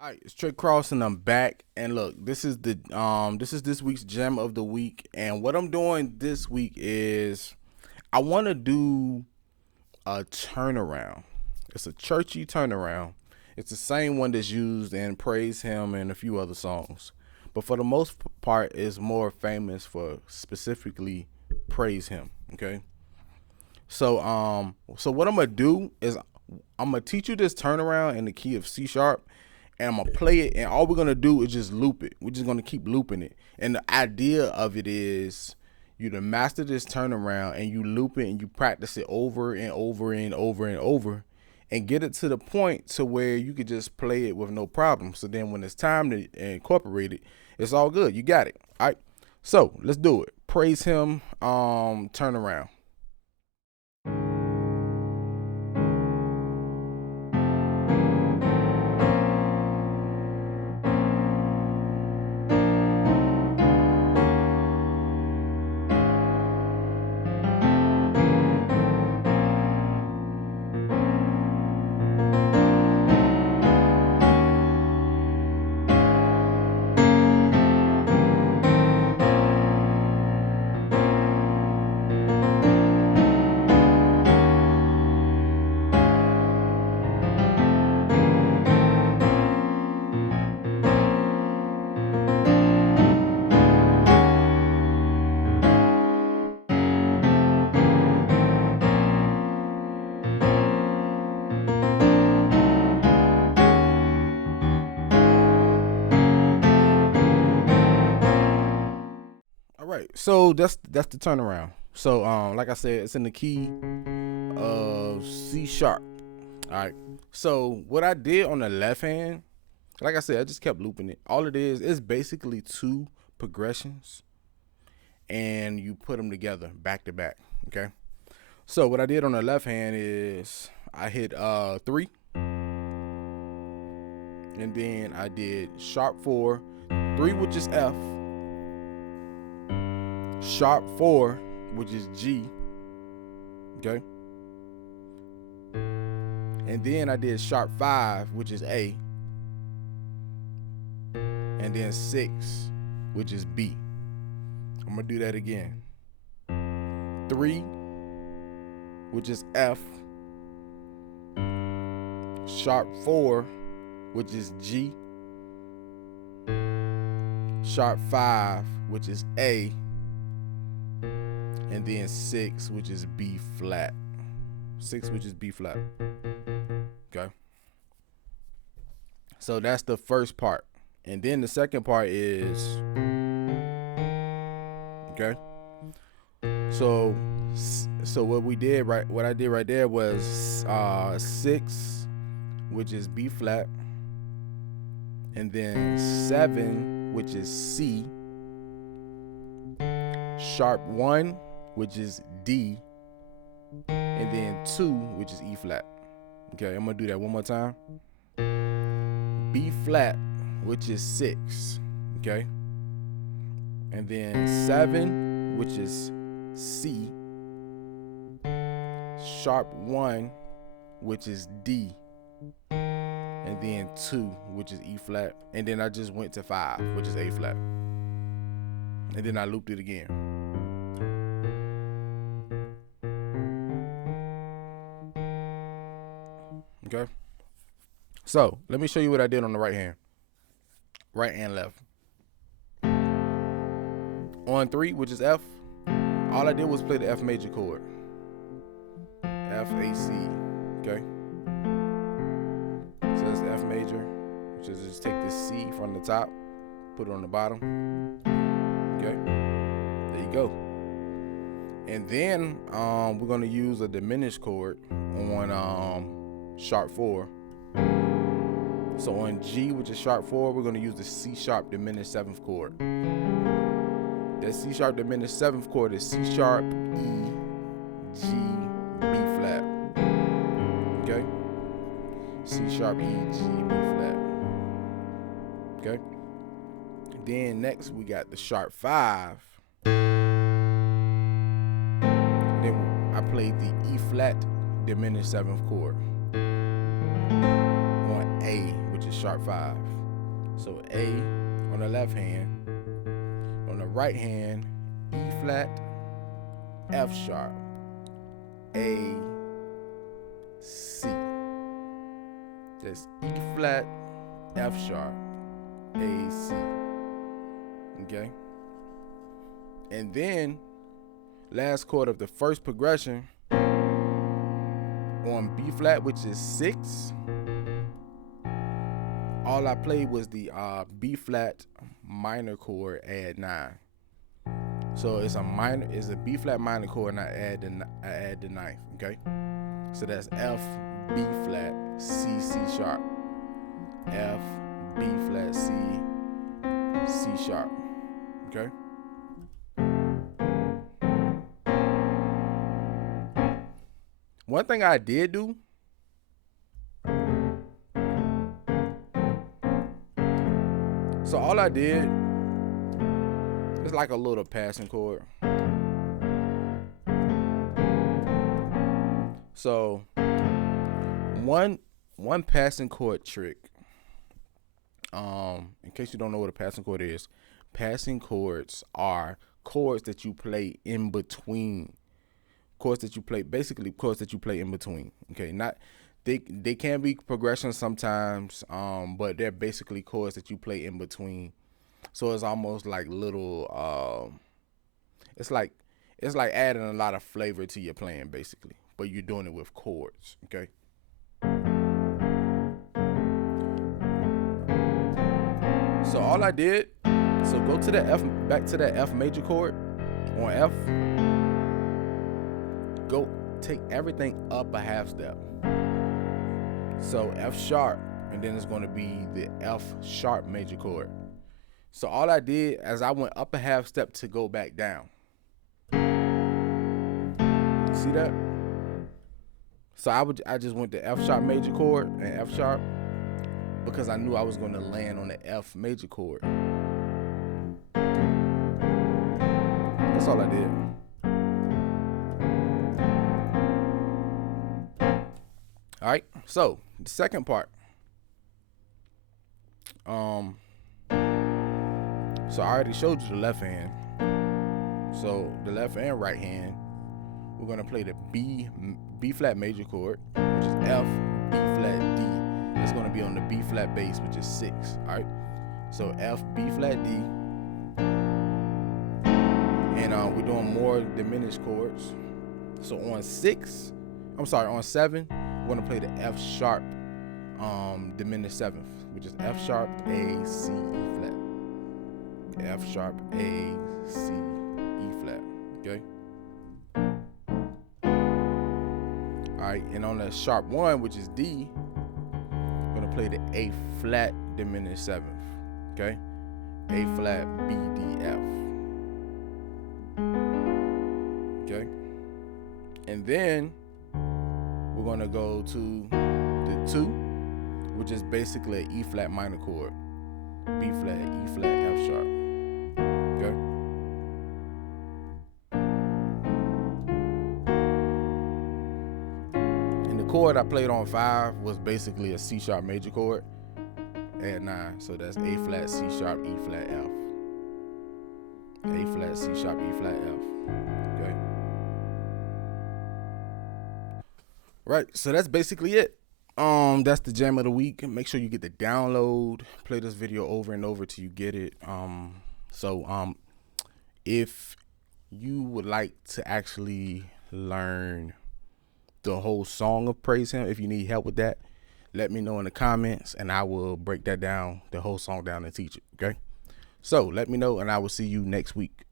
All right, it's Trey Cross and I'm back. And look, this is this week's gem of the week. And what I'm doing this week is I want to do a turnaround. It's a churchy turnaround. It's the same one that's used in Praise Him and a few other songs. But for the most part, it's more famous for specifically Praise Him. Okay. So what I'm gonna do is I'm gonna teach you this turnaround in the key of C sharp, and I'm gonna play it, and all we're gonna do is just loop it. We're just gonna keep looping it, and the idea of it is you to master this turnaround, and you loop it, and you practice it over and over and over and over, and get it to the point to where you could just play it with no problem. So then when it's time to incorporate it, it's all good. You got it. All right. So let's do it. Praise Him. Turnaround. All right, so that's the turnaround. So like I said, it's in the key of C sharp. All right. So what I did on the left hand, like I said, I just kept looping it. All it is basically two progressions, and you put them together back to back. Okay. So what I did on the left hand is I hit three, and then I did sharp four, three which is F, sharp four which is G. Okay. And then I did sharp five, which is A, and then six, which is B. I'm gonna do that again. Three, which is F, sharp four, which is G, sharp five, which is A, and then six, which is B flat. Six, which is B flat. Okay. So that's the first part. And then the second part is, okay. So what I did right there was six, which is B flat, and then seven, which is C, sharp one, which is D, and then two, which is E flat. Okay, I'm gonna do that one more time. B flat, which is six, okay, and then seven, which is C, sharp one, which is D, and then two, which is E flat, and then I just went to five, which is A flat, and then I looped it again. Okay. So let me show you what I did on the right hand. Right and left. On three, which is F, all I did was play the F major chord. F, A, C. Okay. So that's the F major, which is just take this C from the top, put it on the bottom. Okay. There you go. And then we're gonna use a diminished chord on sharp four. So on G, which is sharp four, we're gonna use the C sharp diminished seventh chord. That C sharp diminished seventh chord is C sharp, E, G, B flat. Okay? C sharp, E, G, B flat. Okay? Then next we got the sharp five. Then I played the E flat diminished seventh chord on A, which is sharp 5. So A on the left hand. On the right hand, E flat, F sharp, A, C. That's E flat, F sharp, A, C. Okay? And then, last chord of the first progression on B flat, which is 6. All I played was the B flat minor chord, add 9. So it's a B flat minor chord, and I add the ninth. Okay, so that's F, B flat, C, C sharp, F, B flat, C, C sharp. Okay. One thing I did do, so all I did is like a little passing chord. So one passing chord trick, in case you don't know what a passing chord is, passing chords are chords that you play in between. Chords that you play in between. Okay, not they can be progressions sometimes, but they're basically chords that you play in between. So it's almost like little it's like adding a lot of flavor to your playing basically, but you're doing it with chords. Okay. So all I did, so go to the F, back to that F major chord on F. Go take everything up a half step. So F sharp, and then it's going to be the F sharp major chord. So all I did as I went up a half step to go back down. See that? So I just went to F sharp major chord and F sharp because I knew I was going to land on the F major chord. That's all I did. All right, so the second part. So I already showed you the left hand. So the left and right hand, we're gonna play the B flat major chord, which is F, B flat, D. It's gonna be on the B flat bass, which is 6. All right. So F, B flat, D, and we're doing more diminished chords. So on 7, we're gonna play the F sharp diminished 7th, which is F sharp, A, C, E flat. F sharp, A, C, E flat. Okay. All right, and on the sharp 1, which is D, we're gonna play the A flat diminished 7th. Okay. A flat, B, D, F. Okay. And then we're gonna go to the 2, which is basically an E flat minor chord. B flat, E flat, F sharp. Okay. And the chord I played on 5 was basically a C sharp major chord at 9. So that's A flat, C sharp, E flat, F. A flat, C sharp, E flat, F. Okay. Right, so that's basically it. That's the jam of the week. Make sure you get the download. Play this video over and over till you get it. If you would like to actually learn the whole song of Praise Him, if you need help with that, let me know in the comments, and I will break that down, the whole song down, and teach it. Okay. So let me know, and I will see you next week.